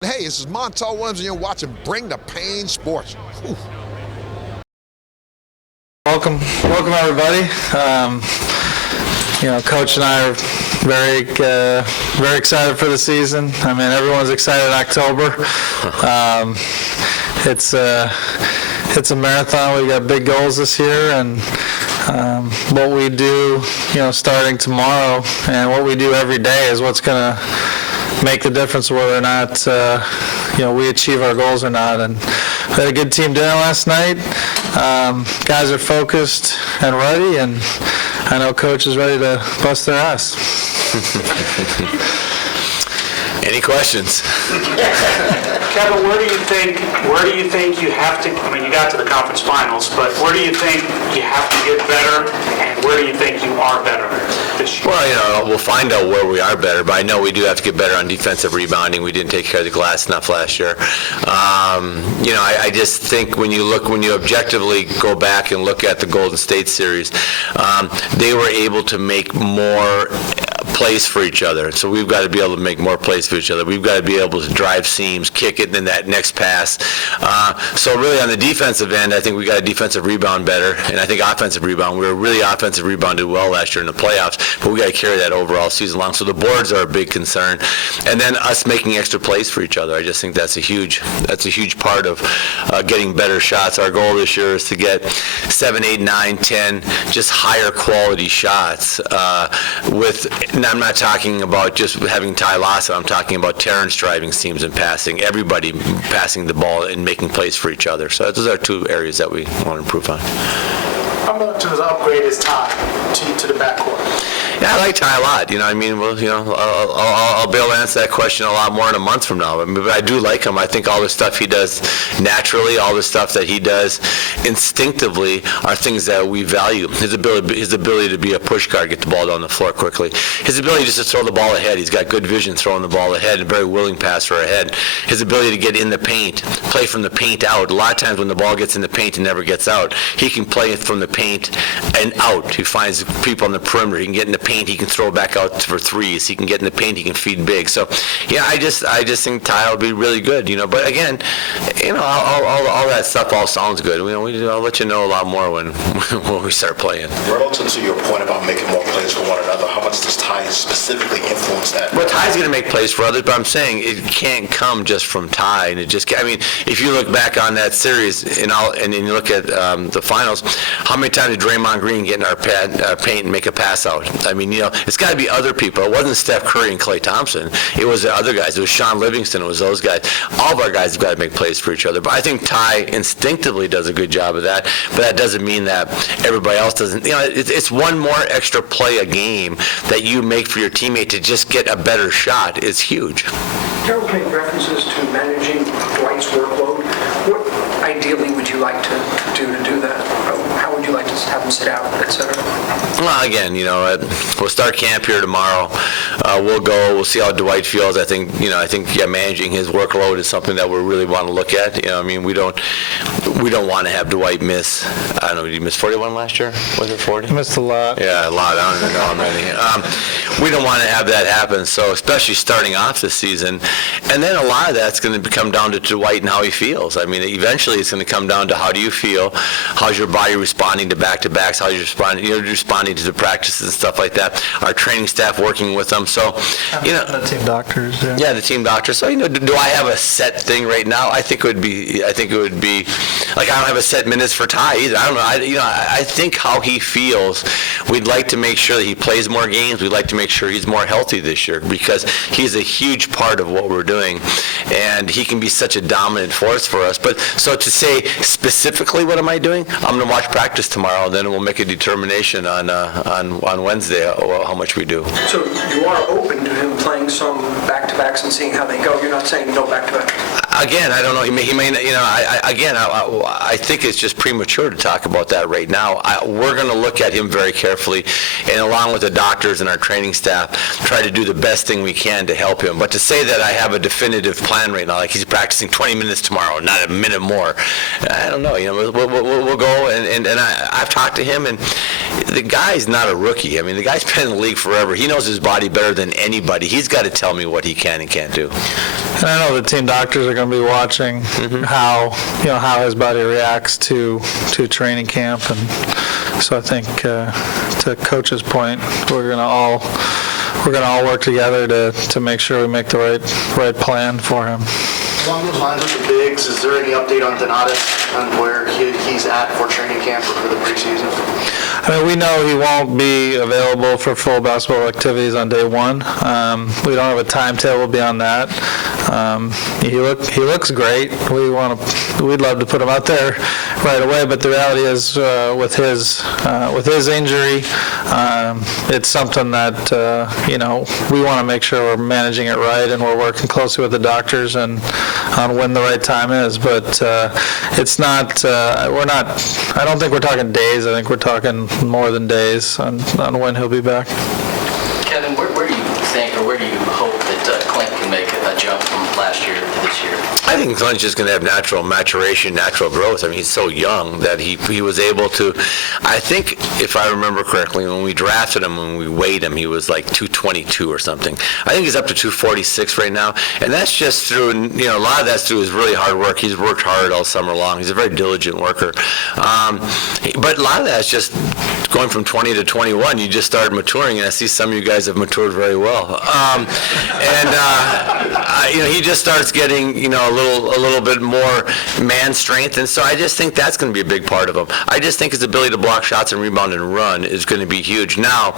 Hey, this is Montel Williams, and you're watching Bring the Pain Sports. Whew. Welcome everybody. Coach and I are very excited for the season. I mean, everyone's excited in October. It's a marathon. We got big goals this year, and what we do, starting tomorrow, and what we do every day is what's going to make the difference whether or not we achieve our goals or not. And we had a good team dinner last night. Guys are focused and ready, and I know Coach is ready to bust their ass. Any questions? Kevin, where do you think you have to, I mean, you got to the conference finals, but where do you think you have to get better, and where do you think you are better this year? Well, we'll find out where we are better, but I know we do have to get better on defensive rebounding. We didn't take care of the glass enough last year. I just think when you objectively go back and look at the Golden State series, they were able to make more plays for each other. So we've got to be able to make more plays for each other. We've got to be able to drive seams, kick it, and then that next pass. So really on the defensive end, I think we got a defensive rebound better, and I think offensive rebound, we were really offensive rebounded well last year in the playoffs, but we got to carry that overall season long. So the boards are a big concern. And then us making extra plays for each other. I just think that's a huge part of getting better shots. Our goal this year is to get 7, 8, 9, 10 just higher quality shots and I'm not talking about just having Ty Lawson. I'm talking about Terrence driving seams and passing, everybody passing the ball and making plays for each other. So those are two areas that we want to improve on. How much of an upgrade is Ty to the backcourt? Yeah, I like Ty a lot. I'll be able to answer that question a lot more in a month from now. But I do like him. I think all the stuff he does naturally, all the stuff that he does instinctively are things that we value. His ability to be a push guard, get the ball down the floor quickly. His ability just to throw the ball ahead. He's got good vision throwing the ball ahead, and a very willing passer ahead. His ability to get in the paint, play from the paint out. A lot of times when the ball gets in the paint and never gets out, he can play it from the paint and out. He finds people on the perimeter. He can get in the paint, he can throw back out for threes. He can get in the paint, he can feed big. So, yeah, I just think Ty will be really good, But again, all that stuff all sounds good. I'll let you know a lot more when we start playing. Relative to your point about making more plays for one another, how much does Ty specifically influence that? Well, Ty's going to make plays for others, but I'm saying it can't come just from Ty. And if you look back on that series and you look at the finals, how many times did Draymond Green get in our paint and make a pass out? It's got to be other people. It wasn't Steph Curry and Klay Thompson. It was the other guys. It was Sean Livingston. It was those guys. All of our guys have got to make plays for each other. But I think Ty instinctively does a good job of that. But that doesn't mean that everybody else doesn't. It's one more extra play a game that you make for your teammate to just get a better shot is huge. Darryl made references to managing Dwight's workload. What ideally would you like to do that? How would you like to have him sit out, et cetera? Well, again, we'll start camp here tomorrow. We'll see how Dwight feels. I think managing his workload is something that we really want to look at. We don't want to have Dwight miss. I don't know, did he miss 41 last year? Was it 40? He missed a lot. Yeah, a lot. I don't even know how many. We don't want to have that happen. So especially starting off this season, and then a lot of that's going to come down to Dwight and how he feels. Eventually it's going to come down to how do you feel? How's your body responding to back-to-backs? How you're responding to the practices and stuff like that. Our training staff working with them. So, the team doctors. Yeah, the team doctors. So, do I have a set thing right now? I think it would be like I don't have a set minutes for Ty either. I don't know. I think how he feels. We'd like to make sure that he plays more games. We'd like to make sure he's more healthy this year because he's a huge part of what we're doing, and he can be such a dominant force for us. But so to say specifically, what am I doing? I'm going to watch practice tomorrow, and then we'll make a determination on Wednesday how much we do. So you are open to him playing some back-to-backs and seeing how they go. You're not saying no back-to-back. Again, I don't know. He may. I think it's just premature to talk about that right now. We're going to look at him very carefully, and along with the doctors and our training staff, try to do the best thing we can to help him. But to say that I have a definitive plan right now, like he's practicing 20 minutes tomorrow, not a minute more, I don't know. We'll go and I've talked to him, and the guy's not a rookie. The guy's been in the league forever. He knows his body better than anybody. He's got to tell me what he can and can't do. And I know the team doctors are going to be watching how his body reacts to training camp, and so I think to Coach's point, we're going to all work together to make sure we make the right plan for him. Along those lines with the bigs, is there any update on Donatus on where he's at for training camp or for the preseason? I mean, we know he won't be available for full basketball activities on day one. We don't have a timetable beyond that. He looks great. We'd love to put him out there right away, but the reality is with his injury, it's something that we want to make sure we're managing it right, and we're working closely with the doctors and on when the right time is. But it's not. I don't think we're talking days. I think we're talking more than days on when he'll be back. Kevin, where do you think, or where do you hope that Clint can make a jump from last year to this year? I think Clint's just going to have natural maturation, natural growth. I mean, he's so young that he was able to. I think, if I remember correctly, when we drafted him, when we weighed him, he was like 222 or something. I think he's up to 246 right now, and that's just through, a lot of that's through his really hard work. He's worked hard all summer long. He's a very diligent worker. But a lot of that's just going from 20 to 21. You just started maturing, and I see some of you guys have matured very well. He just starts getting, a little bit more man strength, and so I just think that's going to be a big part of him. I just think his ability to block shots and rebound and run is going to be huge. Now,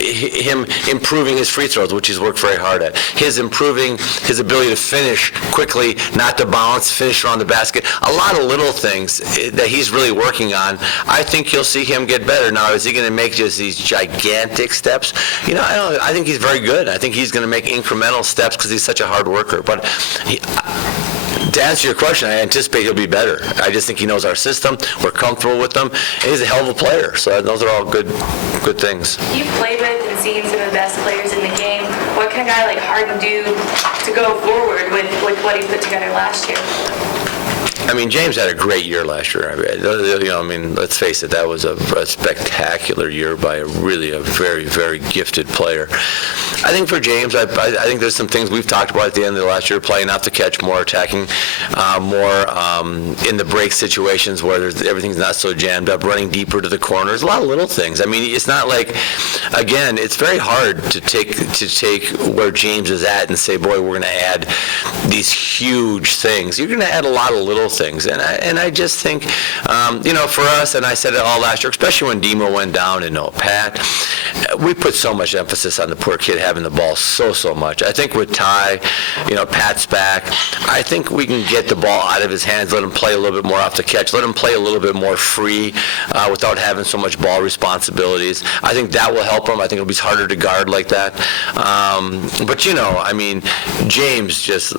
him improving his free throws, which he's worked very hard at, improving his ability to finish quickly, not to bounce, finish around the basket, a lot of little things that he's really working on. I think you'll see him get better. Now, is he going to make just these gigantic steps? I think he's very good. I think he's going to make incremental steps because he's such a hard worker. But to answer your question, I anticipate he'll be better. I just think he knows our system. We're comfortable with him. And he's a hell of a player. So those are all good things. You've played with and seen some of the best players in the game. What can a guy like Harden do to go forward with what he put together last year? I mean, James had a great year last year. Let's face it, that was a spectacular year by a very, very gifted player. I think for James, I think there's some things we've talked about at the end of the last year, playing off the catch more, attacking more in the break situations where everything's not so jammed up, running deeper to the corners, a lot of little things. I mean, it's not like, again, it's very hard to take where James is at and say, boy, we're going to add these huge things. You're going to add a lot of little things. And I just think, for us, and I said it all last year, especially when Demo went down and Pat, we put so much emphasis on the poor kid having the ball so much. I think with Ty, Pat's back, I think we can get the ball out of his hands, let him play a little bit more off the catch, let him play a little bit more free without having so much ball responsibilities. I think that will help him. I think it'll be harder to guard like that. But James just,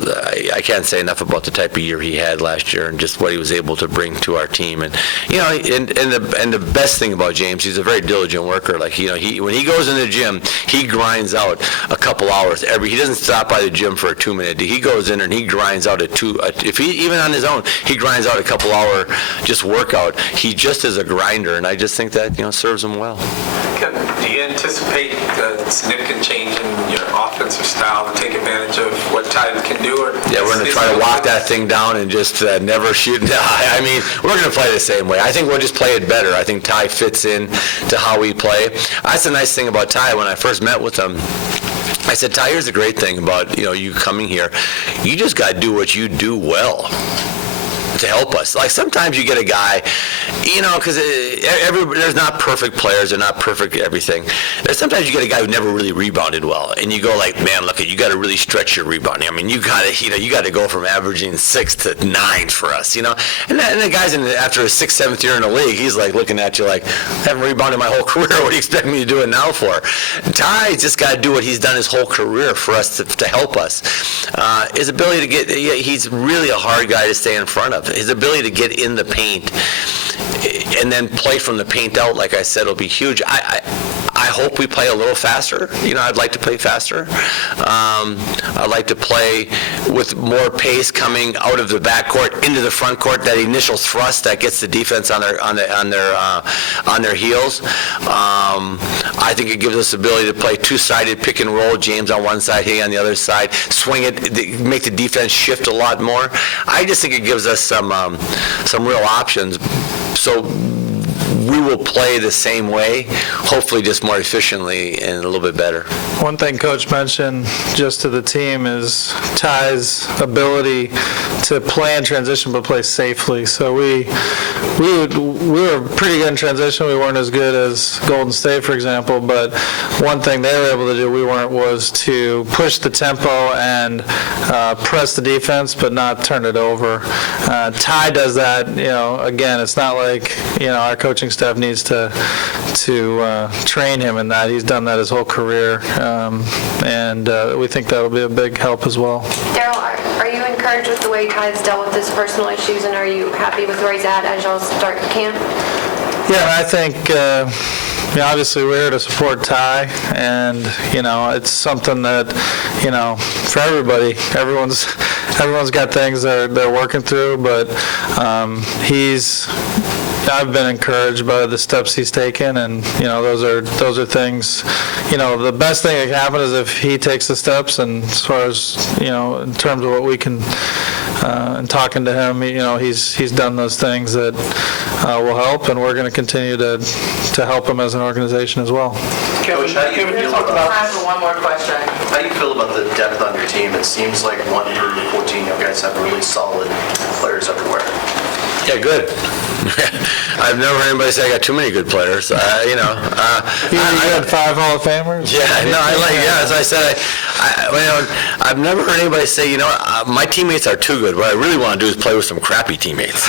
I can't say enough about the type of year he had last year and just what he was able to bring to our team. And the best thing about James, he's a very diligent worker. Like when he goes in the gym, he grinds out a couple hours he doesn't stop by the gym for a 2-minute. He goes in and he grinds out if he even on his own, he grinds out a couple hour just workout. He just is a grinder, and I just think that serves him well. Kevin, do you anticipate a significant change in your offensive style to take advantage of what Ty can do? Yeah, we're going to try to lock that thing down and just never shoot. I mean, we're going to play the same way. I think we'll just play it better. I think Ty fits in to how we play. That's the nice thing about Ty. When I first met with him, I said, Ty, here's the great thing about you coming here. You just got to do what you do well to help us. Like sometimes you get a guy, because there's not perfect players, they're not perfect everything. Sometimes you get a guy who never really rebounded well, and you go like, man, look, you got to really stretch your rebounding. I mean, you got to go from averaging 6 to 9s for us, And the guy's after his 6th, 7th year in the league, he's like looking at you like, I haven't rebounded my whole career. What do you expect me to do it now for? Ty's just got to do what he's done his whole career for us to help us. His ability to he's really a hard guy to stay in front of. His ability to get in the paint and then play from the paint out, like I said, will be huge. I hope we play a little faster. I'd like to play faster. I'd like to play with more pace coming out of the backcourt into the front court. That initial thrust that gets the defense on their heels. I think it gives us the ability to play two-sided pick and roll. James on one side, he on the other side. Swing it, make the defense shift a lot more. I just think it gives us some real options. So we will play the same way, hopefully just more efficiently and a little bit better. One thing Coach mentioned just to the team is Ty's ability to play in transition but play safely. So we were pretty good in transition. We weren't as good as Golden State, for example, but one thing they were able to do we weren't was to push the tempo and press the defense but not turn it over. Ty does that, again, it's not like, our coaching staff needs to train him in that. He's done that his whole career, and we think that'll be a big help as well. Darryl, are you encouraged with the way Ty's dealt with his personal issues, and are you happy with where he's at as y'all start camp? Yeah, I think obviously we're here to support Ty, and it's something that for everybody, everyone's got things they're working through, but I've been encouraged by the steps he's taken, and those are things. The best thing that can happen is if he takes the steps, and as far as in terms of what we can, and talking to him, he's done those things that will help, and we're going to continue to help him as an organization as well. Coach, how do you feel about Time for one more question. How do you feel about the depth on your team? It seems like 114 young guys have really solid players everywhere. Yeah, good. I've never heard anybody say I got too many good players. You had 5 Hall of Famers? Yeah, as I said, I've never heard anybody say, my teammates are too good. What I really want to do is play with some crappy teammates.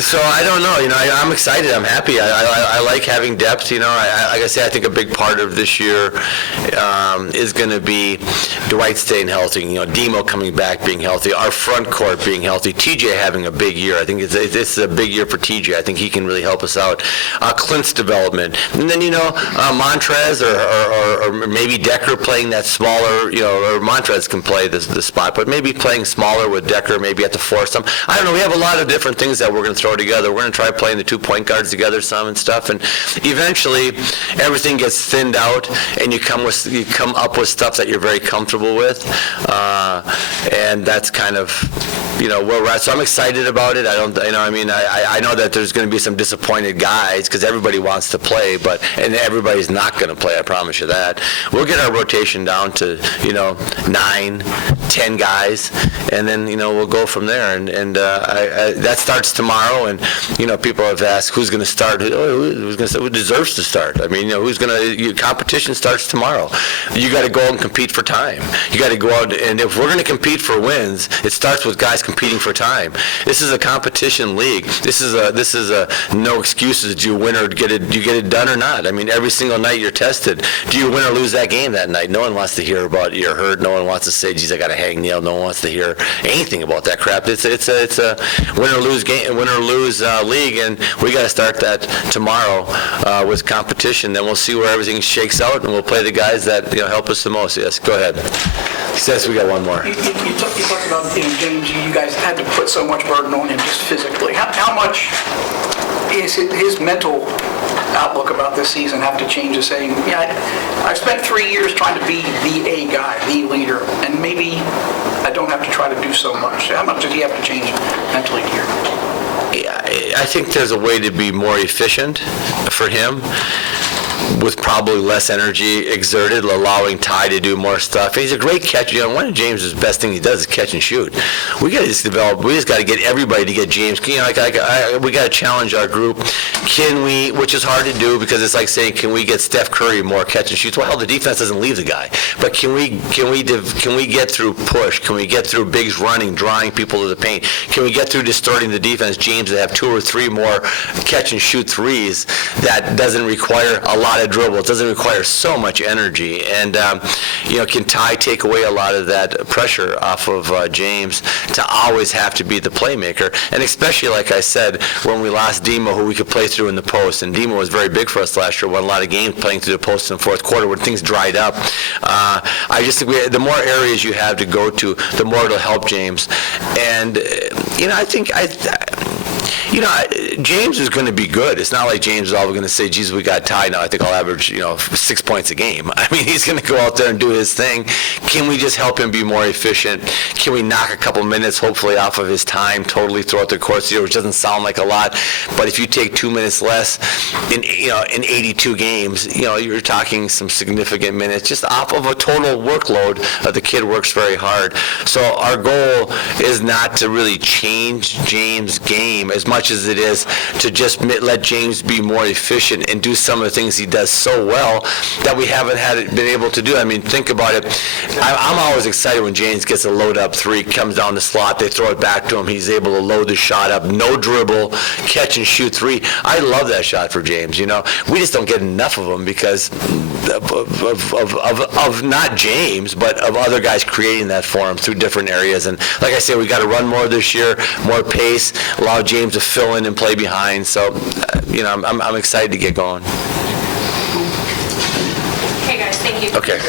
So I don't know. I'm excited. I'm happy. I like having depth. Like I say, I think a big part of this year is going to be Dwight staying healthy. Demo coming back, being healthy. Our front court being healthy. TJ having a big year. I think it's a big year for TJ. I think he can really help us out. Clint's development, and then Montrez or maybe Decker playing that smaller. Or Montrez can play the spot, but maybe playing smaller with Decker, maybe at the 4. I don't know. We have a lot of different things that we're going to throw together. We're going to try playing the 2 point guards together some and stuff, and eventually everything gets thinned out, and you come up with stuff that you're very comfortable with, and that's kind of where we're at. So I'm excited about it. I know that there's going to be some disappointed guys because everybody wants to play, and everybody's not going to play. I promise you that. We'll get our rotation down to 9, 10 guys, and then we'll go from there. And that starts tomorrow. And people have asked who's going to start. Who's going to start? Who deserves to start? Who's going to? Competition starts tomorrow. You got to go and compete for time. You got to go out, and if we're going to compete for wins, it starts with guys competing for time. This is a competition league. This is a no excuses. Do you win or get it done or not? Every single night you're tested. Do you win or lose that game that night? No one wants to hear about you're hurt. No one wants to say, geez, I got a hangnail. No one wants to hear anything about that crap. It's a win or lose game, win or lose league, and we got to start that tomorrow with competition. Then we'll see where everything shakes out, and we'll play the guys that help us the most. Yes, go ahead. Says we got one more. You talked about James. You guys had to put so much burden on him just physically. How much is his mental outlook about this season have to change to saying, I've spent 3 years trying to be the A guy, the leader, and maybe I don't have to try to do so much. How much does he have to change mentally here? Yeah, I think there's a way to be more efficient for him, with probably less energy exerted, allowing Ty to do more stuff. And he's a great catcher. One of James's best thing he does is catch and shoot. We got to just develop. We just got to get everybody to get James. We got to challenge our group. Can we? Which is hard to do because it's like saying, can we get Steph Curry more catch and shoots? Well, hell, the defense doesn't leave the guy. But can we get through push? Can we get through bigs running, drawing people to the paint? Can we get through distorting the defense? James to have 2 or 3 more catch and shoot threes that doesn't require a lot lot of dribble. It doesn't require so much energy. And, can Ty take away a lot of that pressure off of James to always have to be the playmaker? And especially, like I said, when we lost Demo, who we could play through in the post, and Demo was very big for us last year, won a lot of games playing through the post in the fourth quarter when things dried up. I just think the more areas you have to go to, the more it'll help James. And, I think James is going to be good. It's not like James is all going to say, geez, we got Ty now. I think I'll average, 6 points a game. I mean, he's going to go out there and do his thing. Can we just help him be more efficient? Can we knock a couple minutes, hopefully, off of his time totally throughout the course of the year, which doesn't sound like a lot. But if you take 2 minutes less in 82 games, you're talking some significant minutes just off of a total workload. The kid works very hard. So our goal is not to really change James' game as much as it is to just let James be more efficient and do some of the things he does so well that we haven't been able to do. I mean, think about it. I'm always excited when James gets a load up three, comes down the slot, they throw it back to him, he's able to load the shot up, no dribble, catch and shoot three. I love that shot for James. We just don't get enough of them because of not James, but of other guys creating that for him through different areas. And like I said, we got to run more this year, more pace, allow James to fill in and play behind. So, I'm excited to get going. Hey guys, thank you. Okay.